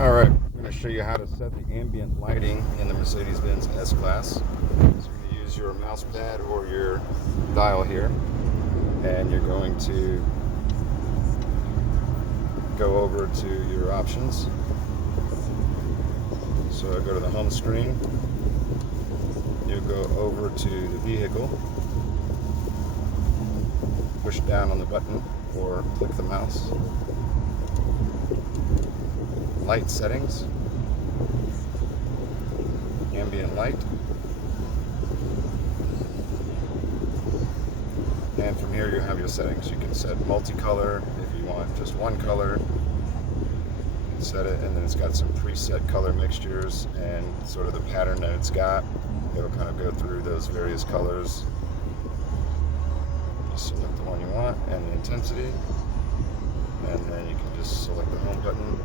Alright, I'm going to show you how to set the ambient lighting in the Mercedes Benz S-Class. So you're going to use your mouse pad or your dial here, and you're going to go over to your options. So I go to the home screen, you go over to the vehicle, push down on the button or click the mouse. Light settings, ambient light, and from here you have your settings. You can set multicolor if you want just one color. You can set it, and then it's got some preset color mixtures and sort of the pattern that it's got. It'll kind of go through those various colors. Just select the one you want and the intensity, and then you can just select the home button